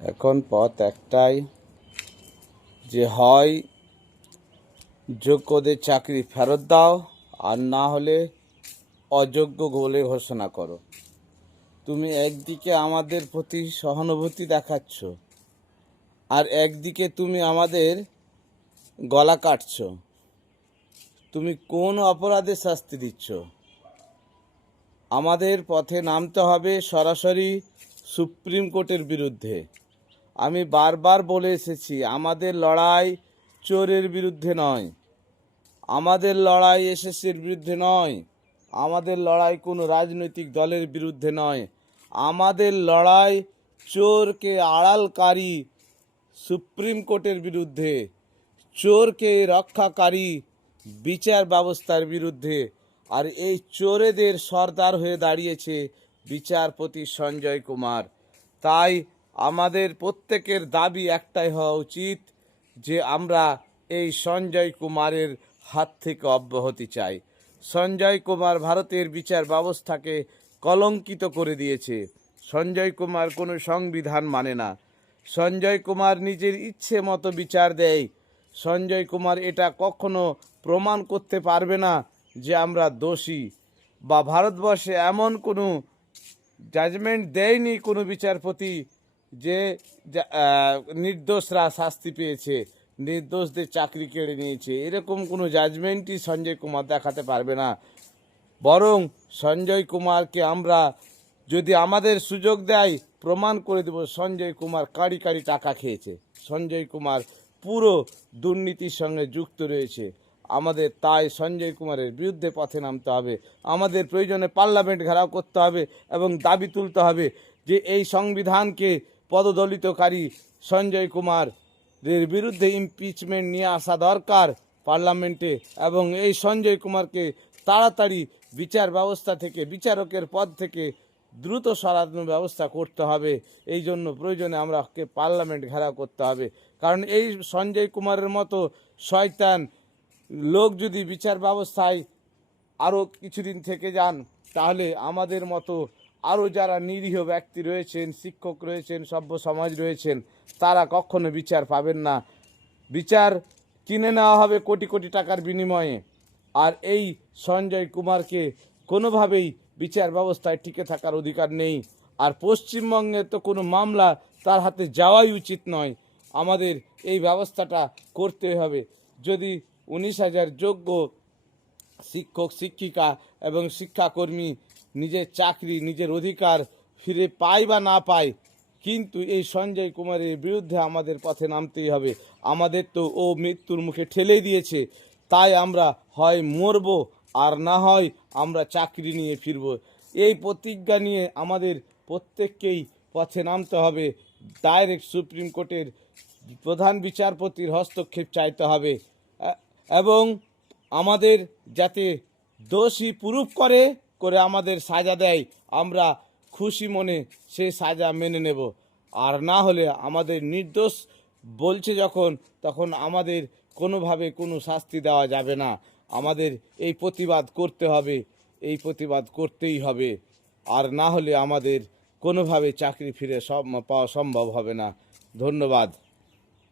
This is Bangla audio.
এখন পথ একটাই, যে হয় যোগ্যদের চাকরি ফেরত দাও, আর না হলে অযোগ্য বলে ঘোষণা করো। তুমি একদিকে আমাদের প্রতি সহানুভূতি দেখাচ্ছ, আর একদিকে তুমি আমাদের গলা কাটছো। তুমি কোন অপরাধে শাস্তি দিচ্ছ? আমাদের পথে নামতে হবে সরাসরি সুপ্রিম কোর্টের বিরুদ্ধে। আমি বারবার বলে এসেছি, আমাদের লড়াই চোরের বিরুদ্ধে নয়। আমাদের লড়াই এসএসসির বিরুদ্ধে নয়। আমাদের লড়াই কোনো রাজনৈতিক দলের বিরুদ্ধে নয়। আমাদের লড়াই চোরকে আড়ালকারী সুপ্রিম কোর্টের বিরুদ্ধে, চোরকে রক্ষাকারী বিচার ব্যবস্থার বিরুদ্ধে। আর এই চোরেদের সর্দার হয়ে দাঁড়িয়েছে বিচারপতি সঞ্জয় কুমার। তাই আমাদের প্রত্যেকের দাবি একটাই হওয়া উচিত যে আমরা এই সঞ্জয় কুমারের হাত থেকে অব্যাহতি চাই। সঞ্জয় কুমার ভারতের বিচার ব্যবস্থাকে কলঙ্কিত করে দিয়েছে। সঞ্জয় কুমার কোনো সংবিধান মানে না। সঞ্জয় কুমার নিজের ইচ্ছে মতো বিচার দেয়। সঞ্জয় কুমার এটা কখনো প্রমাণ করতে পারবে না যে আমরা দোষী বা ভারতবর্ষে এমন কোনো জাজমেন্ট দেয়নি কোনো বিচারপতি যে নির্দোষরা শাস্তি পেয়েছে, নির্দোষদের চাকরি কেড়ে নিয়েছে, এরকম কোনো জাজমেন্টই সঞ্জয় কুমার দেখাতে পারবে না। বরং সঞ্জয় কুমারকে আমরা যদি আমাদের সুযোগ দেয়, প্রমাণ করে দেব সঞ্জয় কুমার কাড়ি কাড়ি টাকা খেয়েছে। সঞ্জয় কুমার পুরো দুর্নীতির সঙ্গে যুক্ত রয়েছে। আমাদের তাই সঞ্জয় কুমারের বিরুদ্ধে পথে নামতে হবে। আমাদের প্রয়োজনে পার্লামেন্ট ঘেরাও করতে হবে এবং দাবি তুলতে হবে যে এই সংবিধানকে পদদলিতকারী সঞ্জয় কুমার এর বিরুদ্ধে ইমপিচমেন্ট নিয়ে আসা দরকার পার্লামেন্টে এবং এই সঞ্জয় কুমারকে তাড়াতাড়ি বিচার ব্যবস্থা থেকে, বিচারকের পদ থেকে দ্রুত সরানোর ব্যবস্থা করতে হবে। এই জন্য প্রয়োজনে আমরা ওকে পার্লামেন্ট ঘেরাও করতে হবে। কারণ এই সঞ্জয় কুমারের মতো শয়তান লোক যদি বিচার ব্যবস্থায় আরও কিছুদিন থেকে যান, তাহলে আমাদের মতো আরও যারা নিরীহ ব্যক্তি রয়েছেন, শিক্ষক রয়েছেন, সভ্য সমাজ রয়েছেন, তারা কখনো বিচার পাবেন না। বিচার কিনে নেওয়া হবে কোটি কোটি টাকার বিনিময়ে। আর এই সঞ্জয় কুমারকে কোনোভাবেই বিচার ব্যবস্থায় টিকে থাকার অধিকার নেই। আর পশ্চিমবঙ্গে তো কোনো মামলা তার হাতে যাওয়াই উচিত নয়। আমাদের এই ব্যবস্থাটা করতে হবে। যদি উনিশ হাজার যোগ্য শিক্ষক, শিক্ষিকা এবং শিক্ষাকর্মী নিজের চাকরি, নিজের অধিকার ফিরে পাই বা না পায়, কিন্তু এই সঞ্জয় কুমারের বিরুদ্ধে আমাদের পথে নামতেই হবে। আমাদের তো ও মৃত্যুর মুখে ঠেলে দিয়েছে। তাই আমরা হয় মরবো আর না হয় আমরা চাকরি নিয়ে ফিরব। এই প্রতিজ্ঞা নিয়ে আমাদের প্রত্যেককেই পথে নামতে হবে। ডাইরেক্ট সুপ্রিম কোর্টের প্রধান বিচারপতির হস্তক্ষেপ চাইতে হবে। এবং আমাদের যাতে দোষী প্রুফ করে করে আমাদের সাজা দেয়, আমরা খুশি মনে সে সাজা মেনে নেব। আর না হলে আমাদের নির্দোষ বলছে যখন, তখন আমাদের কোনোভাবে কোনো শাস্তি দেওয়া যাবে না। আমাদের এই প্রতিবাদ করতে হবে, এই প্রতিবাদ করতেই হবে। আর না হলে আমাদের কোনোভাবে চাকরি ফিরে সব পাওয়া সম্ভব হবে না। ধন্যবাদ।